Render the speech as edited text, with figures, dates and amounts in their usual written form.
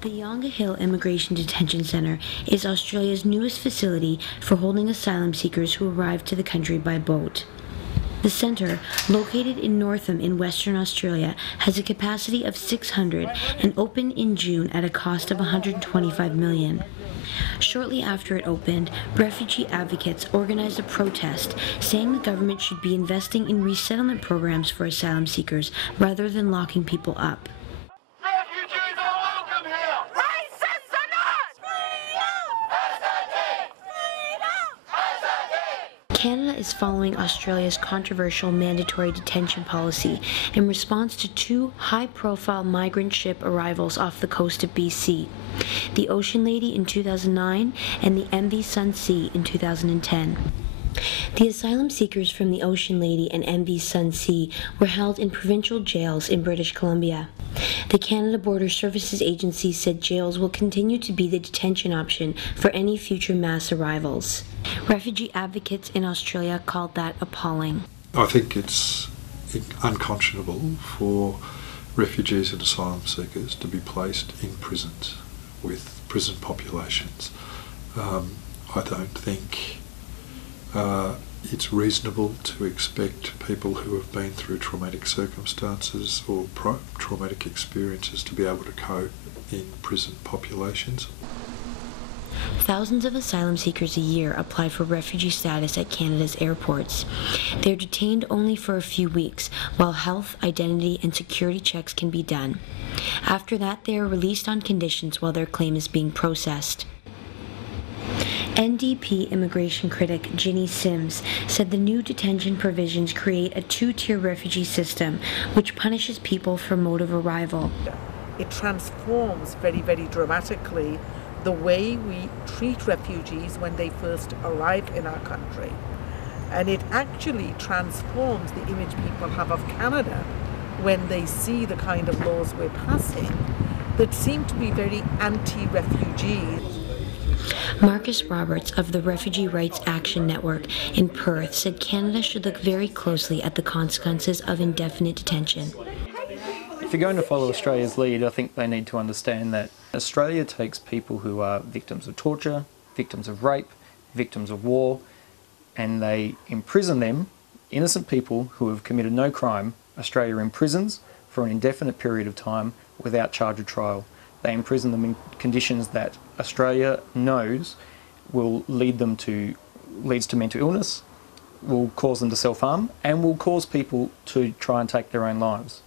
The Yongah Hill Detention Centre is Australia's newest facility for holding asylum seekers who arrive to the country by boat. The centre, located in Northam in Western Australia, has a capacity of 600 and opened in June at a cost of $125 million. Shortly after it opened, refugee advocates organised a protest saying the government should be investing in resettlement programs for asylum seekers rather than locking people up. Canada is following Australia's controversial mandatory detention policy in response to two high-profile migrant ship arrivals off the coast of BC, the Ocean Lady in 2009 and the MV Sun Sea in 2010. The asylum seekers from the Ocean Lady and MV Sun Sea were held in provincial jails in British Columbia. The Canada Border Services Agency said jails will continue to be the detention option for any future mass arrivals. Refugee advocates in Australia called that appalling. I think it's unconscionable for refugees and asylum seekers to be placed in prisons with prison populations. I don't think it's reasonable to expect people who have been through traumatic circumstances or traumatic experiences to be able to cope in prison populations. Thousands of asylum seekers a year apply for refugee status at Canada's airports. They're detained only for a few weeks, while health, identity, and security checks can be done. After that, they are released on conditions while their claim is being processed. NDP immigration critic Ginny Sims said the new detention provisions create a two-tier refugee system which punishes people for mode of arrival. It transforms very, very dramatically the way we treat refugees when they first arrive in our country. And it actually transforms the image people have of Canada when they see the kind of laws we're passing that seem to be very anti-refugee. Marcus Roberts of the Refugee Rights Action Network in Perth said Canada should look very closely at the consequences of indefinite detention. If you're going to follow Australia's lead, I think they need to understand that Australia takes people who are victims of torture, victims of rape, victims of war, and they imprison them, innocent people who have committed no crime. Australia imprisons for an indefinite period of time without charge or trial. They imprison them in conditions that Australia knows will leads to mental illness, will cause them to self-harm, and will cause people to try and take their own lives.